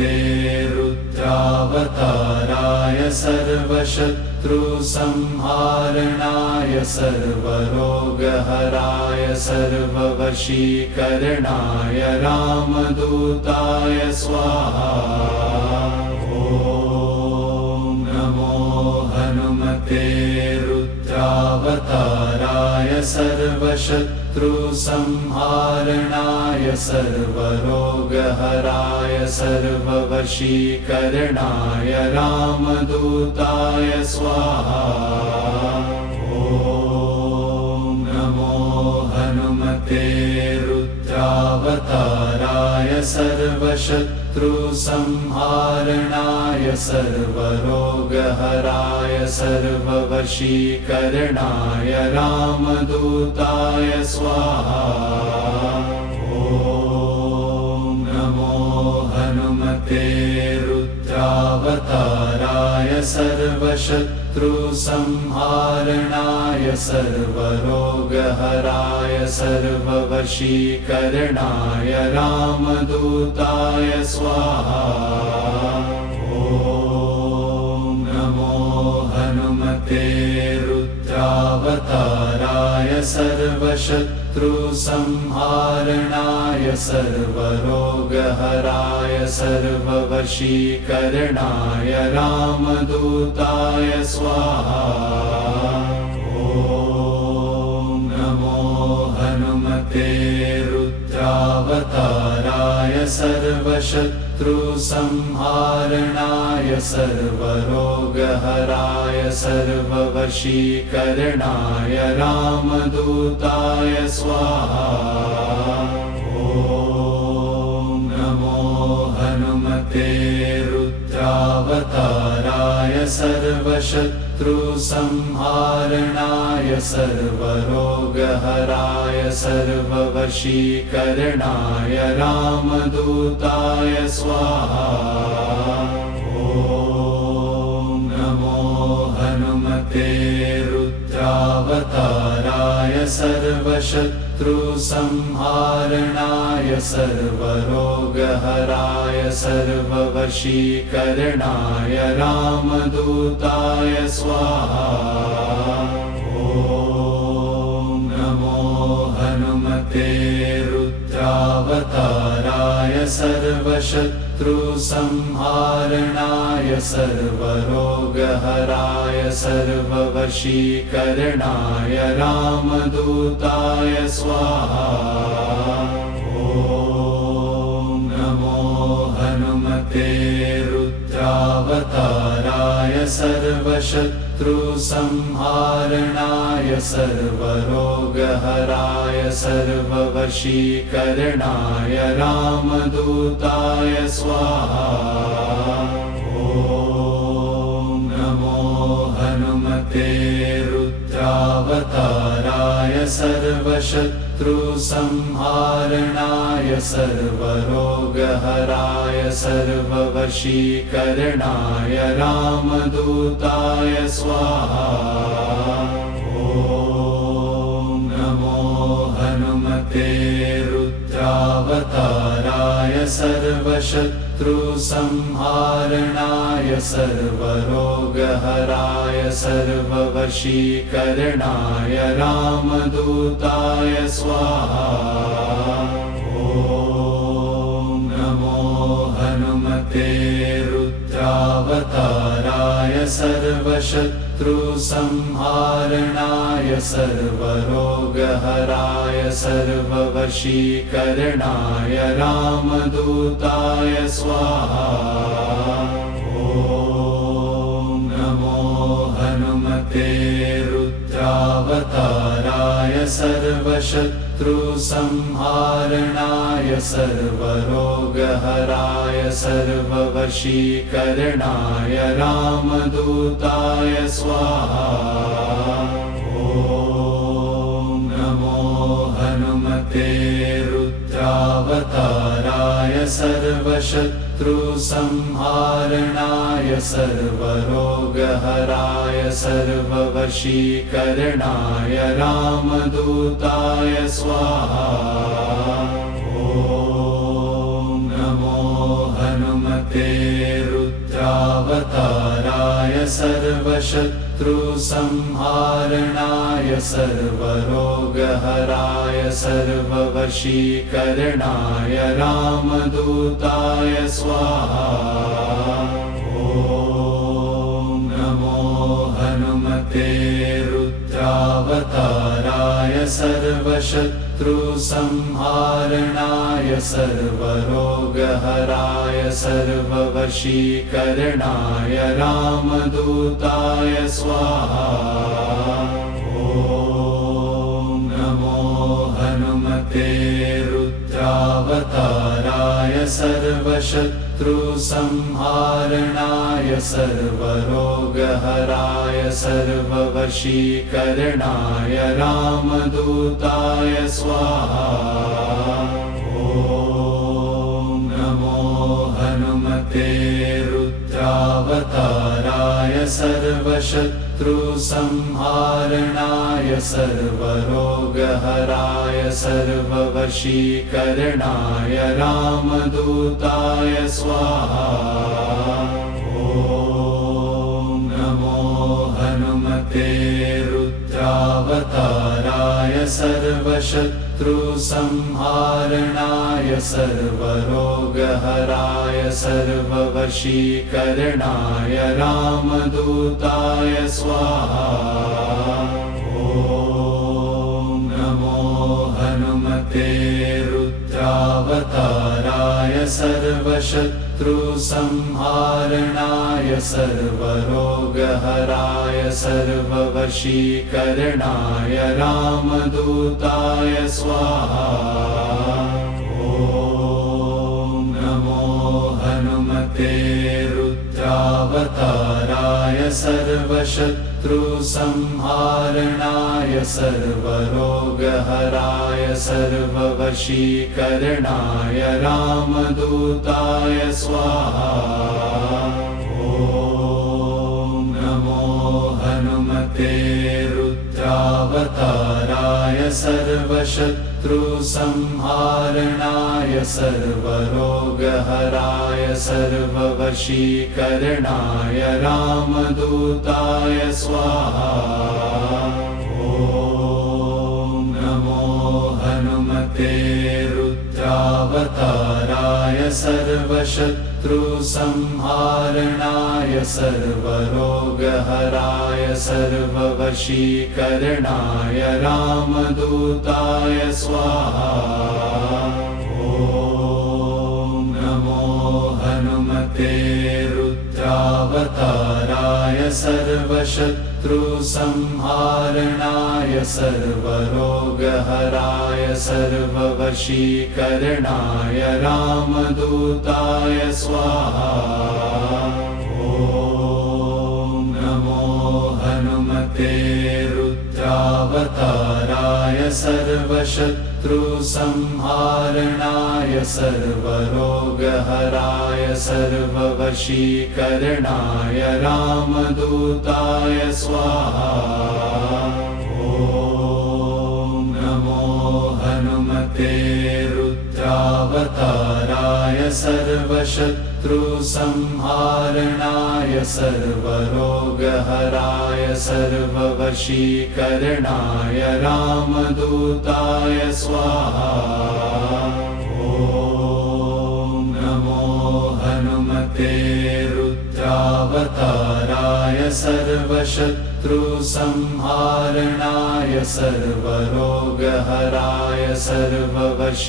हनुमते रुद्रावताराय सर्वशत्रुसंहारणाय सर्वरोगहराय सर्ववशीकरणाय रामदूताय स्वाहा। ॐ नमो हनुमते रुद्रावताराय सर्वशत्रुसंहारणाय सर्वरोगहराय सर्ववशीकरणाय रामदूताय स्वाहा। ॐ नमो हनुमते रुद्रावताराय सर्वशत्रुसंहारणाय सर्वरोगहराय सर्ववशीकरणाय रामदूताय स्वाहा। ॐ नमो हनुमते रुद्रावताराय सर्वशत्रुसंहारणाय सर्वरोगहराय सर्ववशीकरणाय रामदूताय स्वाहा। ॐ नमो हनुमते रुद्रावताराय सर्वशत्रुसंहारणाय सर्वरोगहराय सर्ववशीकरणाय रामदूताय स्वाहा। ॐ नमो हनुमते रुद्रावताराय सर्वशत्रुसंहारणाय सर्वरोगहराय सर्ववशीकरणाय रामदूताय स्वाहा। ॐ नमो हनुमते रुद्रावताराय सर्वशत्रुसंहारणाय सर्वरोगहराय सर्ववशीकरणाय रामदूताय स्वाहा। ॐ नमो हनुमते रुद्रावताराय सर्वशत्रुसंहारणाय सर्वरोगहराय सर्ववशीकरणाय रामदूताय स्वाहा। ॐ नमो हनुमते रुद्रावताराय सर्वशत्रुसंहारणाय सर्वरोगहराय सर्ववशीकरणाय रामदूताय स्वाहा। ॐ नमो हनुमते रुद्रावताराय सर्वशत्रुसंहारणाय सर्वरोगहराय सर्ववशीकरणाय रामदूताय स्वाहा। ॐ नमो हनुमते रुद्रावताराय सर्वशत्रुसंहारणाय सर्वरोगहराय सर्ववशीकरणाय रामदूताय स्वाहा। ॐ नमो हनुमते रुद्रावताराय सर्वशत्रुसंहारणाय सर्वरोगहराय सर्ववशीकरणाय रामदूताय स्वाहा। ॐ नमो हनुमते रुद्रावताराय सर्वशत्रुसंहारणाय सर्वरोगहराय सर्ववशीकरणाय रामदूताय स्वाहा। ॐ नमो हनुमते रुद्रावताराय सर्वशत्रुसंहारणाय सर्वरोगहराय सर्ववशीकरणाय रामदूताय स्वाहा। ॐ नमो हनुमते रुद्रावताराय सर्वशत्रुसंहारणाय सर्वरोगहराय सर्ववशीकरणाय रामदूताय स्वाहा। ॐ नमो हनुमते सर्वशत्रुसंहारणाय सर्वरोगहराय सर्ववशीकरणाय रामदूताय स्वाहा। ॐ नमो हनुमते रुद्रावताराय सर्वशत्रुसंहारणाय सर्वरोगहराय सर्ववशीकरणाय रामदूताय स्वाहा। ॐ नमो हनुमते रुद्रावताराय सर्वशत्रुसंहारणाय सर्वरोगहराय सर्ववशीकरणाय रामदूताय स्वाहा। ॐ नमो हनुमते रुद्रावताराय सर्वशत्रुसंहारणाय सर्वरोगहराय सर्ववशीकरणाय रामदूताय स्वाहा। ॐ नमो हनुमते रुद्रावताराय सर्वशत्रुसंहारणाय सर्वरोगहराय सर्ववशीकरणाय रामदूताय स्वाहा। ॐ नमो हनुमते रुद्रावताराय सर्वशत्रुसंहारणाय सर्वरोगहराय सर्ववशीकरणाय रामदूताय स्वाहा। ॐ नमो हनुमते रुद्रावताराय सर्वशत्रुसंहारणाय सर्वरोगहराय सर्ववशीकरणाय रामदूताय स्वाहा। ॐ नमो हनुमते रुद्रावताराय सर्वशत्रुसंहारणाय सर्वरोगहराय सर्ववशीकरणाय रामदूताय स्वाहा। ॐ नमो हनुमते रुद्रावताराय सर्वशत्रुसंहारणाय सर्वरोगहराय सर्ववशीकरणाय रामदूताय स्वाहा। ॐ नमो हनुमते रुद्रावताराय सर्वशत्रुसंहारणाय सर्वरोगहराय सर्ववशीकरणाय रामदूताय स्वाहा। ॐ नमो हनुमते रुद्रावताराय सर्वशत्रुसंहारणाय सर्वरोगहराय सर्ववशीकरणाय रामदूताय स्वाहा। ॐ नमो हनुमते रुद्रावताराय सर्वशत्रुसंहारणाय सर्वरोगहराय सर्ववशीकरणाय रामदूताय स्वाहा। ॐ नमो हनुमते रुद्रावताराय सर्वशत्रुसंहारणाय सर्वरोगहराय सर्ववशीकरणाय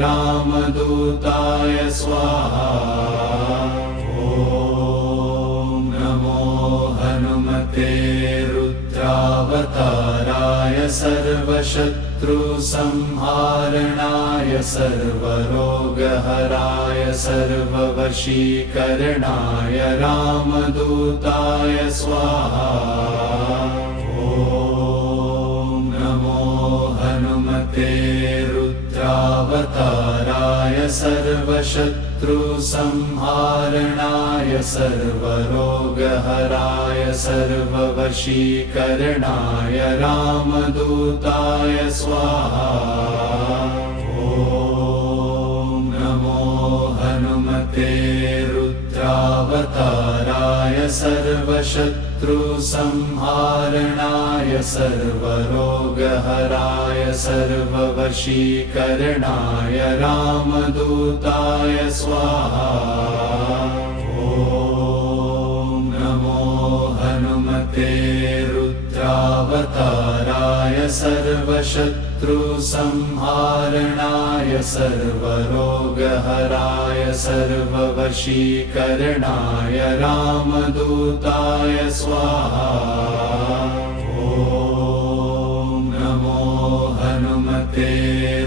रामदूताय स्वाहा। ॐ नमो हनुमते रुद्रावताराय सर्वशत्रुसंहारणाय सर्वरोगहराय सर्ववशीकरणाय रामदूताय स्वाहा। ॐ नमो हनुमते रुद्रावताराय सर्वशत्रुसंहारणाय सर्वरोगहराय सर्ववशीकरणाय रामदूताय स्वाहा। ॐ नमो हनुमते रुद्रावताराय सर्वशत्रुसंहारणाय सर्वरोगहराय सर्ववशीकरणाय रामदूताय स्वाहा। ॐ नमो हनुमते रुद्रावताराय सर्वशत्रुसंहारणाय सर्वरोगहराय सर्ववशीकरणाय रामदूताय स्वाहा। ॐ नमो हनुमते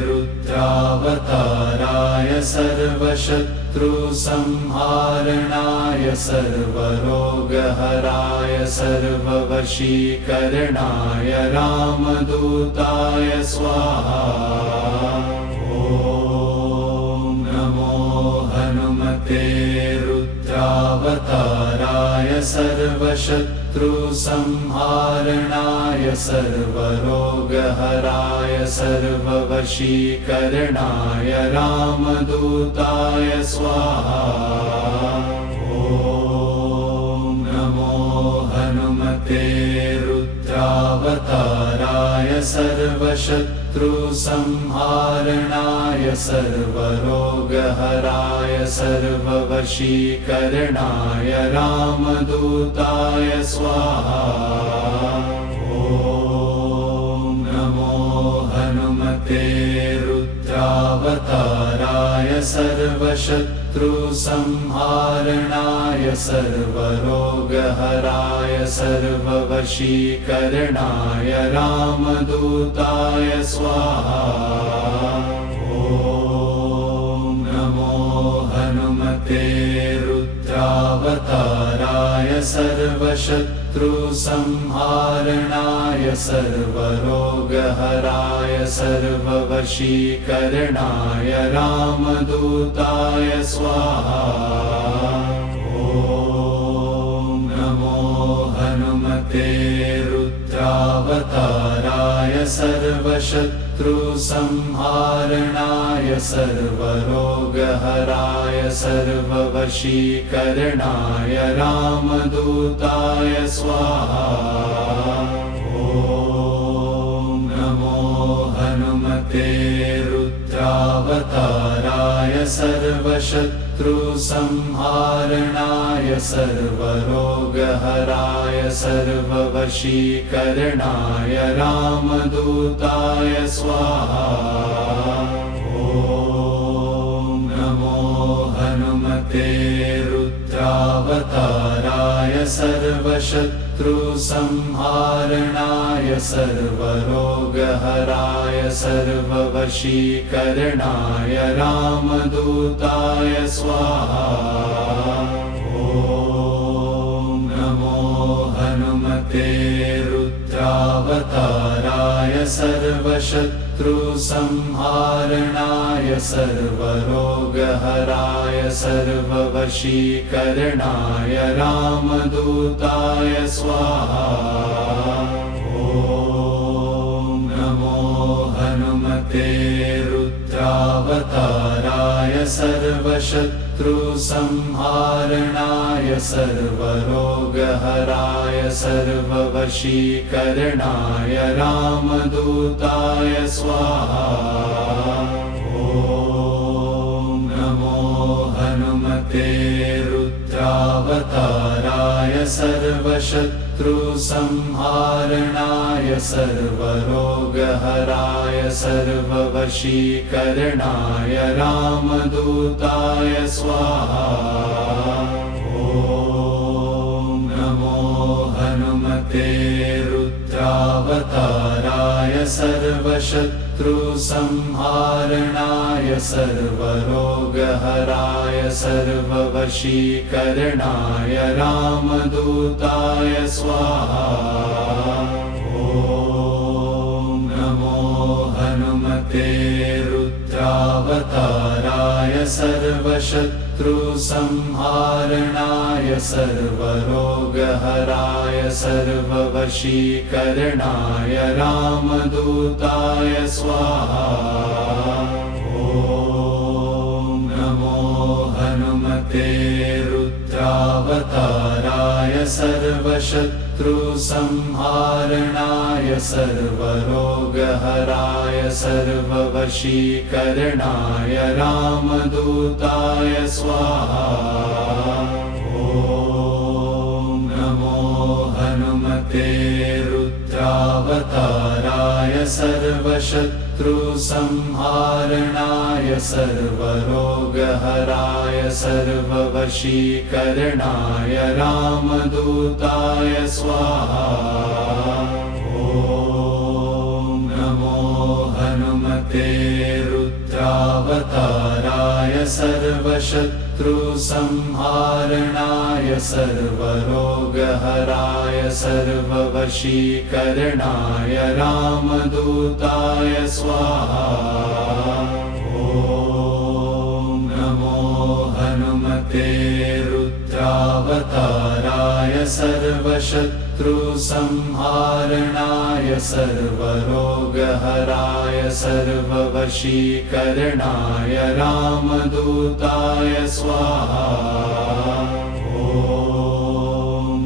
रुद्रावताराय सर्वशत्रुसंहारणाय सर्वरोगहराय सर्ववशीकरणाय रामदूताय स्वाहा। ॐ नमो हनुमते रुद्रावताराय सर्वशत्रुसंहारणाय सर्वरोगहराय सर्ववशीकरणाय रामदूताय स्वाहा। ॐ नमो हनुमते रुद्रावताराय सर्वशत्रुसंहारणाय सर्वरोगहराय सर्ववशीकरणाय रामदूताय स्वाहा। ॐ नमो हनुमते रुद्रावताराय सर्वशत्रुसंहारणाय सर्वरोगहराय सर्ववशीकरणाय रामदूताय स्वाहा। ॐ नमो हनुमते रुद्रावताराय सर्वशत्रुसंहारणाय सर्वरोगहराय सर्ववशीकरणाय रामदूताय स्वाहा। ॐ नमो हनुमते रुद्रावताराय सर्वशत्रुसंहारणाय सर्वरोगहराय सर्ववशीकरणाय रामदूताय स्वाहा। ॐ नमो हनुमते रुद्रावताराय सर्वशत्रुसंहारणाय सर्वरोगहराय सर्ववशीकरणाय रामदूताय स्वाहा। ॐ नमो हनुमते रुद्रावताराय सर्वशत्रुसंहारणाय सर्वरोगहराय सर्ववशीकरणाय रामदूताय स्वाहा। ॐ नमो हनुमते रुद्रावताराय सर्वशत्रुसंहारणाय सर्वरोगहराय सर्ववशीकरणाय रामदूताय स्वाहा। ॐ नमो हनुमते रुद्रावताराय सर्वशत्रुसंहारणाय सर्वरोगहराय सर्ववशीकरणाय रामदूताय स्वाहा। ॐ नमो हनुमते रुद्रावताराय सर्वशत्रुसंहारणाय सर्वरोगहराय सर्ववशीकरणाय रामदूताय स्वाहा। ॐ नमो हनुमते रुद्रावताराय सर्वशत्रुसंहारणाय सर्वरोगहराय सर्ववशीकरणाय रामदूताय स्वाहा। ॐ नमो हनुमते रुद्रावताराय सर्वशत्रुसंहारणाय सर्वरोगहराय सर्ववशीकरणाय रामदूताय स्वाहा। ॐ नमो हनुमते रुद्रावताराय सर्वशत्रुसंहारणाय सर्वरोगहराय सर्ववशीकरणाय रामदूताय स्वाहा। ॐ नमो हनुमते रुद्रावताराय सर्वशत्रुसंहारणाय सर्वरोगहराय सर्ववशीकरणाय रामदूताय स्वाहा। ॐ नमो हनुमते रुद्रावताराय सर्वशत्रुसंहारणाय सर्वरोगहराय सर्ववशीकरणाय रामदूताय स्वाहा। ॐ नमो हनुमते रुद्रावताराय सर्वशत्रुसंहारणाय सर्वरोगहराय सर्ववशीकरणाय रामदूताय स्वाहा। ॐ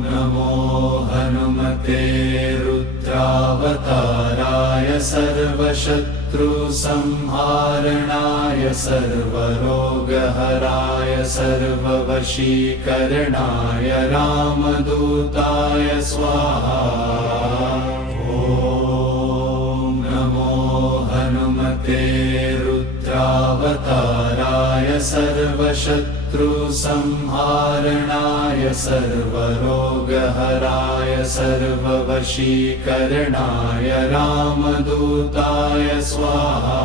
नमो हनुमते रुद्रावताराय सर्वशत्रुसंहारणाय सर्वरोगहराय सर्ववशीकरणाय रामदूताय स्वाहा। ॐ नमो हनुमते रुद्रावताराय सर्वशत्रुसंहारणाय सर्वरोगहराय सर्ववशीकरणाय रामदूताय स्वाहा।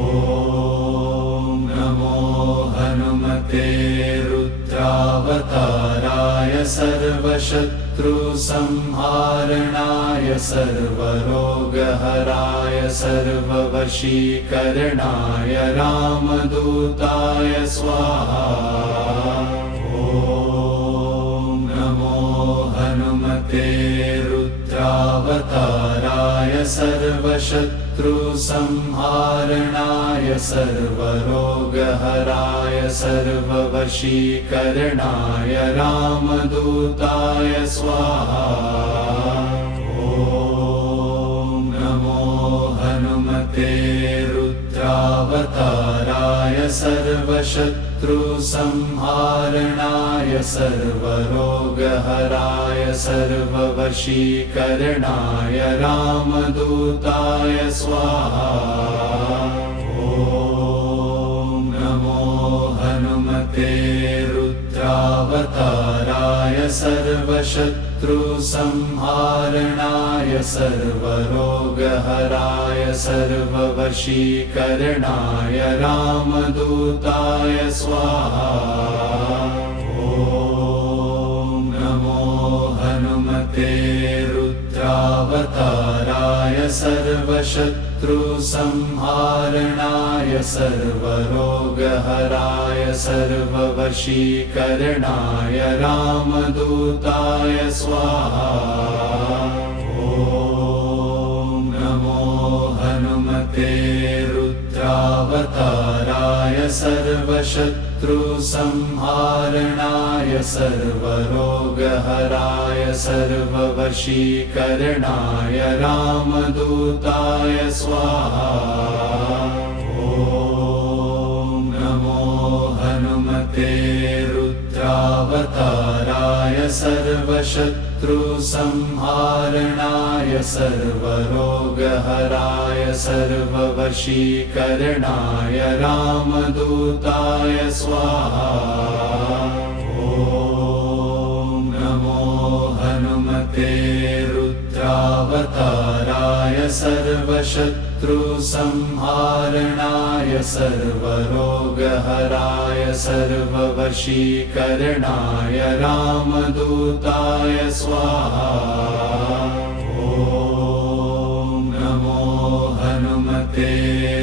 ॐ नमो हनुमते रुद्रावताराय सर्वशत्रुसंहारणाय सर्वरोगहराय सर्ववशीकरणाय रामदूताय स्वाहा। ॐ नमो हनुमते रुद्रावताराय सर्वशत्रुसंहारणाय सर्वरोगहराय सर्ववशीकरणाय रामदूताय स्वाहा। ॐ नमो हनुमते रुद्रावताराय सर्वशत्रुसंहारणाय सर्वरोगहराय सर्ववशीकरणाय रामदूताय स्वाहा। ॐ नमो हनुमते रुद्रावताराय सर्वशत्रुसंहारणाय सर्वरोगहराय सर्ववशीकरणाय रामदूताय स्वाहा। ॐ नमो हनुमते रुद्रावताराय सर्वशत्रुसंहारणाय सर्वरोगहराय सर्ववशीकरणाय रामदूताय स्वाहा। ॐ नमो हनुमते रुद्रावताराय सर्वशत्रुसंहारणाय सर्वरोगहराय सर्ववशीकरणाय रामदूताय स्वाहा। ॐ नमो हनुमते रुद्रावताराय सर्वशत्रुसंहारणाय सर्वरोगहराय सर्ववशीकरणाय रामदूताय स्वाहा। ॐ नमो हनुमते रुद्रावताराय सर्वशत्रुसंहारणाय सर्वरोगहराय सर्ववशीकरणाय रामदूताय स्वाहा। ॐ नमो हनुमते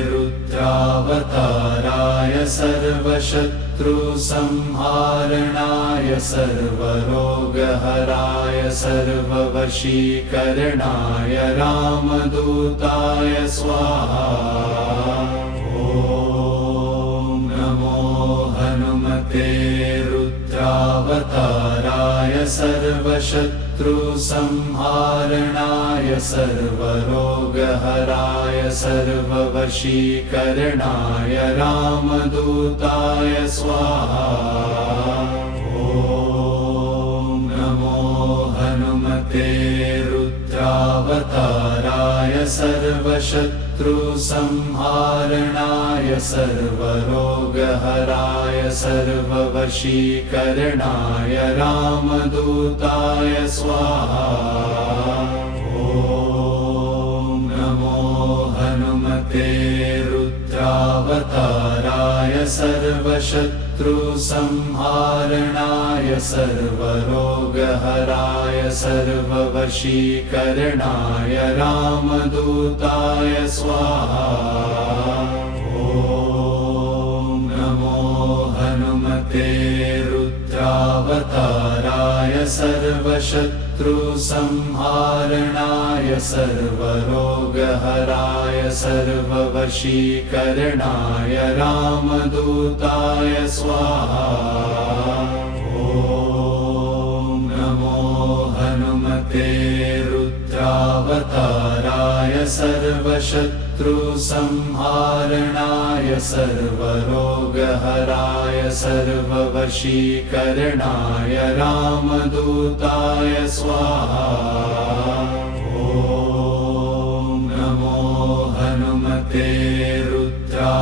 रुद्रावताराय सर्वशत्रुसंहारणाय सर्वरोगहराय सर्ववशीकरणाय रामदूताय स्वाहा। ॐ नमो हनुमते रुद्रावताराय सर्वशत्रुसंहारणाय सर्वरोगहराय सर्ववशीकरणाय रामदूताय स्वाहा। ॐ नमो हनुमते रुद्रावताराय सर्वशत्रुसंहारणाय सर्वरोगहराय सर्ववशीकरणाय रामदूताय स्वाहा। ॐ नमो हनुमते रुद्रावताराय सर्वशत्रुसंहारणाय सर्वरोगहराय सर्ववशीकरणाय रामदूताय स्वाहा। ॐ नमो हनुमते रुद्रावताराय सर्वशत्रुसंहारणाय सर्वरोगहराय सर्ववशीकरणाय रामदूताय स्वाहा। ॐ नमो हनुमते रुद्रावताराय सर्वशत्रुसंहारणाय सर्वरोगहराय सर्ववशीकरणाय रामदूताय स्वाहा। ॐ नमो हनुमते रुद्रावताराय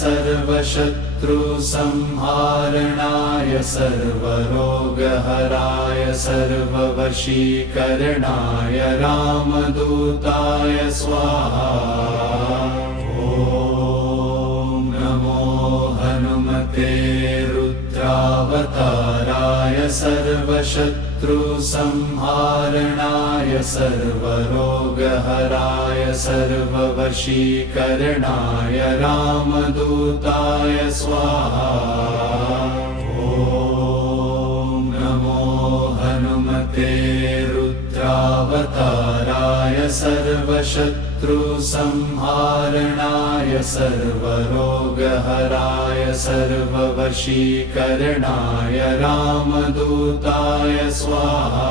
सर्वशत्रुसंहारणाय सर्वरोगहराय सर्ववशीकरणाय रामदूताय स्वाहा। ॐ नमो हनुमते रुद्रावताराय सर्वशत्रुसंहारणाय सर्वरोगहराय सर्ववशीकरणाय रामदूताय स्वाहा। ॐ नमो हनुमते रुद्रावताराय सर्वशत्रुसंहारणाय सर्वरोगहराय सर्ववशीकरणाय रामदूताय स्वाहा।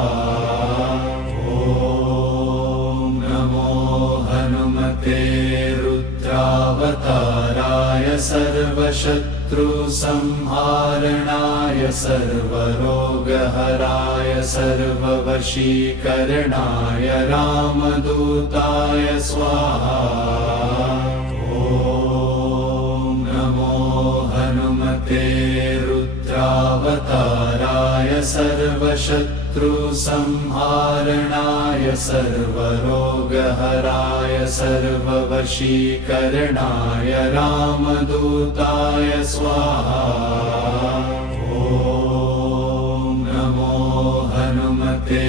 ॐ नमो हनुमते रुद्रावताराय सर्वशत्रुसंहारणाय सर्वरोगहराय सर्ववशीकरणाय रामदूताय स्वाहा। ॐ नमो हनुमते रुद्रावताराय सर्वशत्रुसंहारणाय सर्वरोगहराय सर्ववशीकरणाय रामदूताय स्वाहा। ॐ नमो हनुमते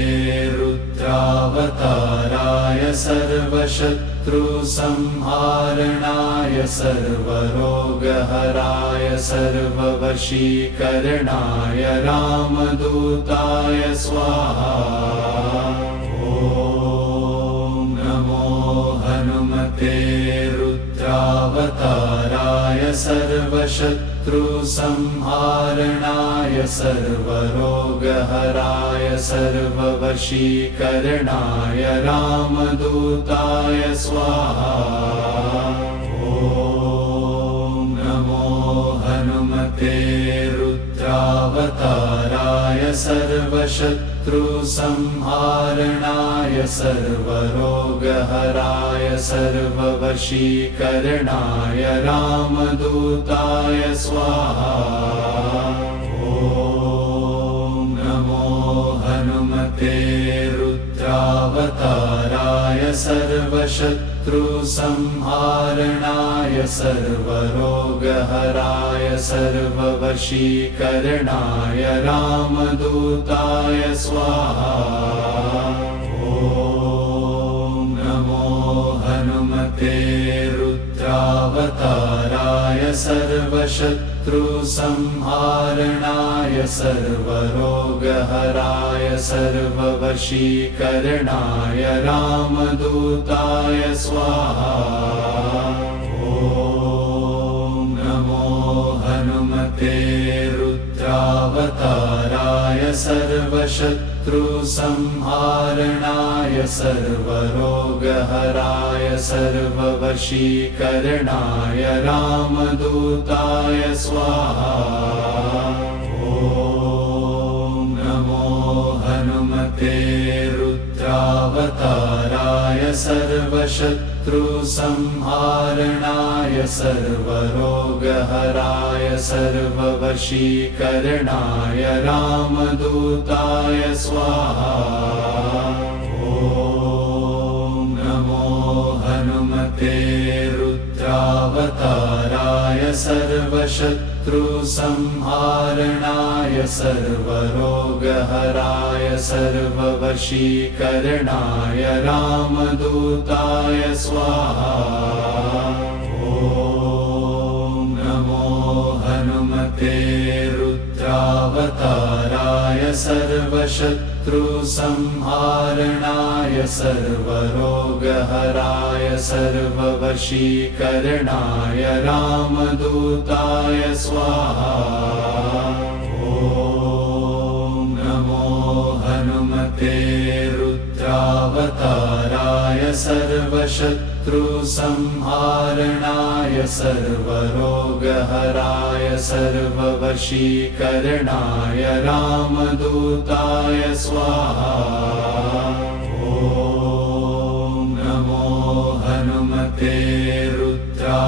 रुद्रावताराय सर्वशत्रुसंहारणाय सर्वरोगहराय सर्ववशीकरणाय रामदूताय स्वाहा। ॐ नमो हनुमते रुद्रावताराय सर्वशत्रुसंहारणाय सर्वरोगहराय सर्ववशीकरणाय रामदूताय स्वाहा। ॐ नमो हनुमते रुद्रावताराय सर्वशत्रुसंहारणाय सर्वरोगहराय सर्ववशीकरणाय रामदूताय स्वाहा। ॐ नमो हनुमते रुद्रावताराय सर्वशत्रुसंहारणाय सर्वरोगहराय सर्ववशीकरणाय रामदूताय स्वाहा। ॐ नमो हनुमते रुद्रावताराय सर्वशत्रुसंहारणाय सर्वरोगहराय सर्ववशीकरणाय रामदूताय स्वाहा। ॐ नमो हनुमते रुद्रावताराय सर्वशत्रुसंहारणाय सर्वरोगहराय सर्ववशीकरणाय रामदूताय स्वाहा। ॐ नमो हनुमते रुद्रावताराय सर्वशत्रुसंहारणाय सर्वरोगहराय सर्ववशीकरणाय रामदूताय स्वाहा। ॐ नमो हनुमते रुद्रावताराय सर्वशत्रुसंहारणाय सर्वरोगहराय सर्ववशीकरणाय रामदूताय स्वाहा। ॐ नमो हनुमते रुद्रावताराय सर्वशत्रुसंहारणाय सर्वरोगहराय सर्ववशीकरणाय रामदूताय स्वाहा। ॐ नमो हनुमते रुद्रावताराय सर्वशत्रुसंहारणाय सर्वरोगहराय सर्ववशीकरणाय रामदूताय स्वाहा। ॐ नमो हनुमते रुद्रावताराय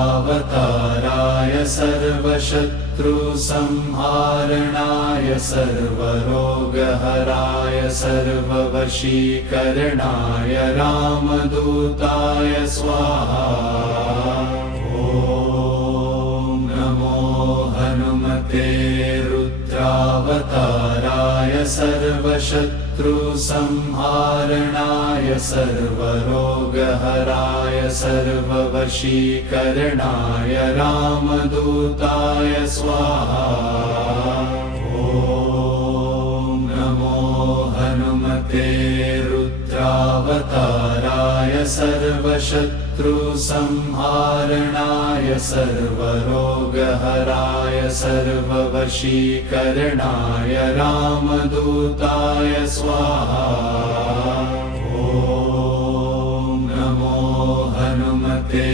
सर्वशत्रुसंहारणाय सर्वरोगहराय सर्ववशीकरणाय रामदूताय स्वाहा। ॐ नमो हनुमते रुद्रावताराय सर्वशत्रुसंहारणाय सर्वरोगहराय सर्ववशीकरणाय रामदूताय स्वाहा। ॐ नमो हनुमते रुद्रावताराय सर्वशत्रुसंहारणाय सर्वरोगहराय सर्ववशीकरणाय रामदूताय स्वाहा। ॐ नमो हनुमते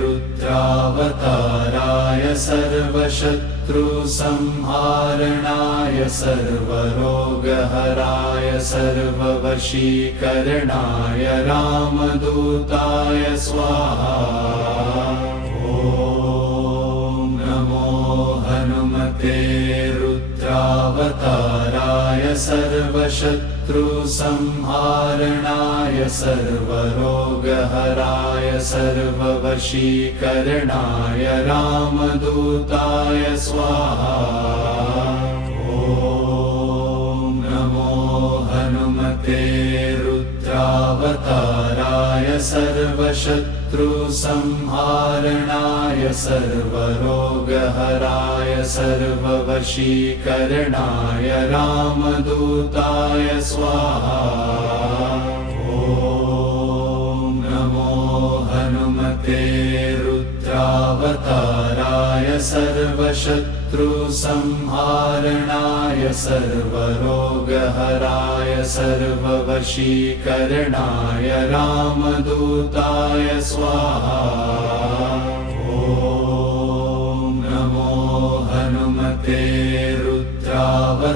रुद्रावताराय सर्वशत्रुसंहारणाय सर्वरोगहराय सर्ववशीकरणाय रामदूताय स्वाहा। ॐ नमो हनुमते रुद्रावताराय सर्वशत्रुसंहारणाय सर्वरोगहराय सर्ववशीकरणाय रामदूताय स्वाहा। ॐ नमो हनुमते रुद्रावताराय सर्वशत्रुसंहारणाय सर्वरोगहराय सर्ववशीकरणाय रामदूताय स्वाहा। ॐ नमो हनुमते रुद्रावताराय सर्वशत्रुसंहारणाय सर्वरोगहराय सर्ववशीकरणाय रामदूताय स्वाहा। ॐ नमो हनुमते रुद्रावताराय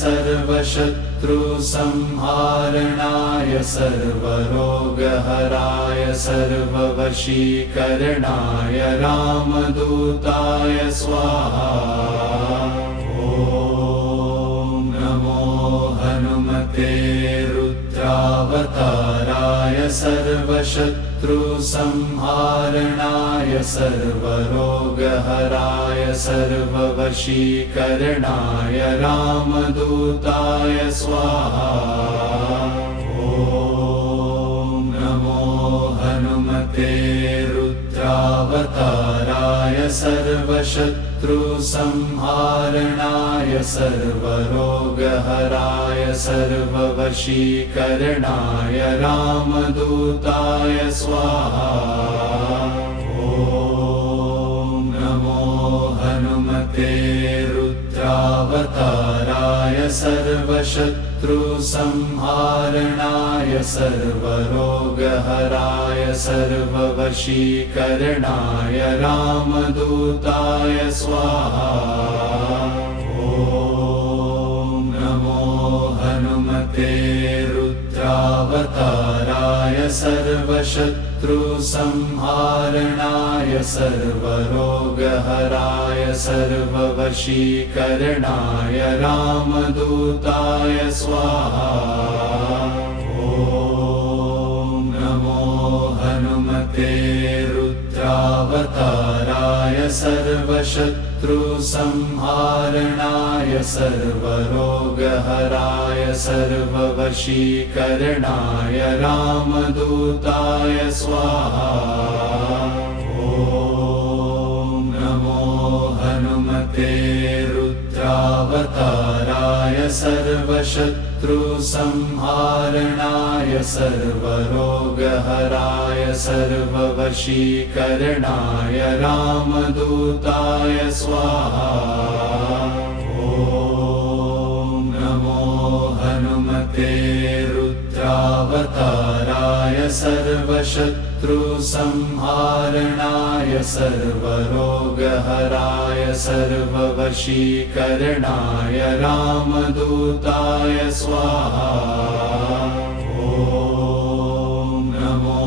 सर्वशत्रुसंहारणाय सर्वरोगहराय सर्ववशीकरणाय रामदूताय स्वाहा। ॐ नमो हनुमते रुद्रावताराय सर्वशत्रुसंहारणाय सर्वरोगहराय सर्ववशीकरणाय रामदूताय स्वाहा। ॐ नमो हनुमते रुद्रावताराय सर्वशत्रुसंहारणाय सर्वरोगहराय सर्ववशीकरणाय रामदूताय स्वाहा। ॐ नमो हनुमते रुद्रावताराय सर्वशत्रुसंहारणाय सर्वरोगहराय सर्ववशीकरणाय रामदूताय स्वाहा। ॐ नमो हनुमते रुद्रावताराय सर्वशत्रुसंहारणाय सर्वरोगहराय सर्ववशीकरणाय रामदूताय स्वाहा। ॐ नमो हनुमते रुद्रावताराय सर्वशत्रुसंहारणाय सर्वरोगहराय सर्ववशीकरणाय रामदूताय स्वाहा। ॐ नमो हनुमते रुद्रावताराय सर्वशत्रुसंहारणाय सर्वरोगहराय सर्ववशीकरणाय रामदूताय स्वाहा। ॐ नमो हनुमते रुद्रावताराय सर्वशत्रुसंहारणाय सर्वरोगहराय सर्ववशीकरणाय रामदूताय स्वाहा। ॐ नमो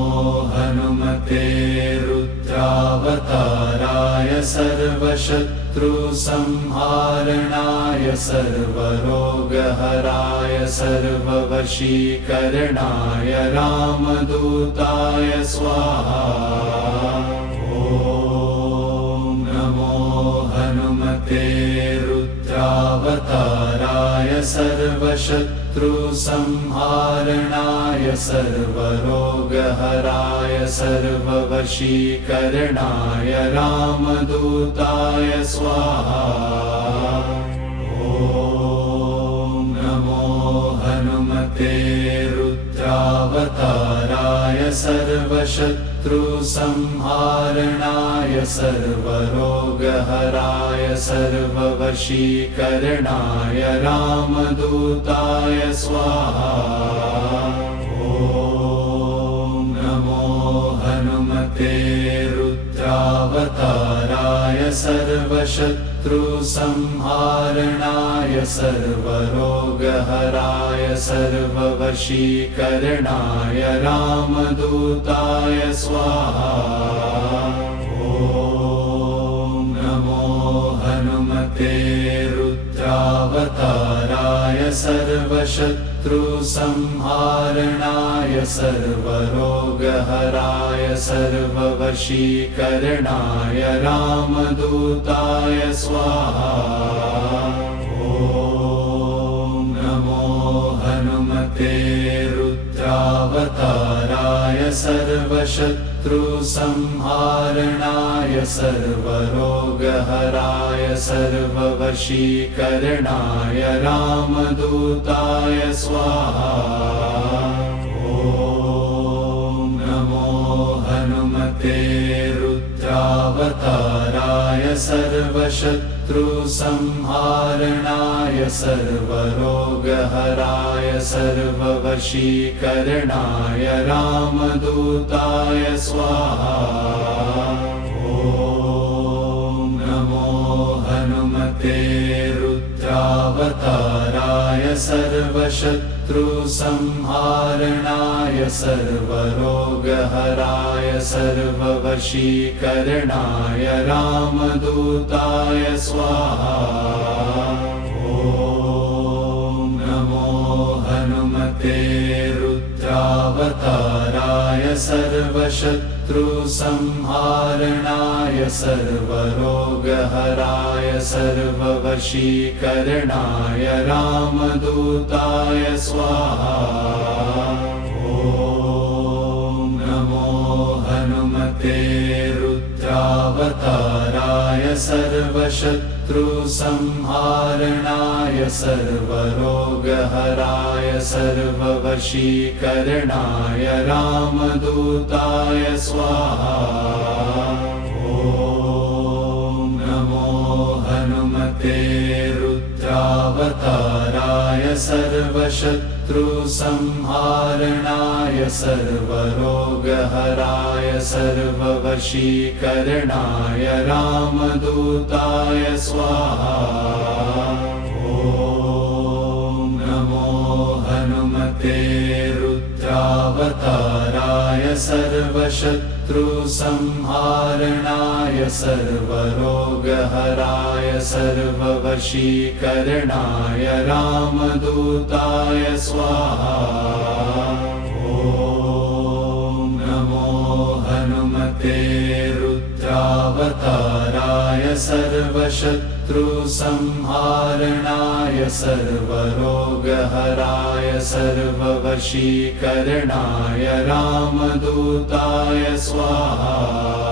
हनुमते रुद्रावताराय सर्वशत्रुसंहारणाय सर्वरोगहराय सर्ववशीकरणाय रामदूताय स्वाहा। ॐ नमो हनुमते रुद्रावताराय सर्वशत्रुसंहारणाय सर्वरोगहराय सर्ववशीकरणाय रामदूताय स्वाहा। ॐ नमो हनुमते रुद्रावताराय सर्वशत्रुसंहारणाय सर्वरोगहराय सर्ववशीकरणाय रामदूताय स्वाहा। ॐ नमो हनुमते रुद्रावताराय सर्वशत्रुसंहारणाय सर्वरोगहराय सर्ववशीकरणाय रामदूताय स्वाहा। ॐ नमो हनुमते रुद्रावताराय सर्वशत्रुसंहारणाय सर्वरोगहराय सर्ववशीकरणाय रामदूताय स्वाहा। ॐ नमो हनुमते रुद्रावताराय सर्वशत्रुसंहारणाय सर्वरोगहराय सर्ववशीकरणाय रामदूताय स्वाहा। ॐ नमो हनुमते रुद्रावताराय सर्वशत्रुसंहारणाय सर्वरोगहराय सर्ववशीकरणाय रामदूताय स्वाहा। ॐ नमो हनुमते रुद्रावताराय सर्वशत्रुसंहारणाय सर्वरोगहराय सर्ववशीकरणाय रामदूताय स्वाहा। ॐ नमो हनुमते रुद्रावताराय सर्वशत्रुसंहारणाय सर्वरोगहराय सर्ववशीकरणाय रामदूताय स्वाहा। ॐ नमो हनुमते रुद्रावताराय सर्वशत्रुसंहारणाय सर्वरोगहराय सर्ववशीकरणाय रामदूताय स्वाहा। ॐ नमो हनुमते रुद्रावताराय सर्वरोगहराय सर्वशत्रुसंहारणाय सर्वरोगहराय सर्ववशीकरणाय रामदूताय स्वाहा। ॐ नमो हनुमते रुद्रावताराय सर्वशत्रुसंहारणाय सर्वरोगहराय सर्ववशीकरणाय रामदूताय स्वाहा। ॐ नमो हनुमते रुद्रावताराय सर्वशत्रुसंहारणाय सर्वरोगहराय सर्ववशीकरणाय रामदूताय स्वाहा।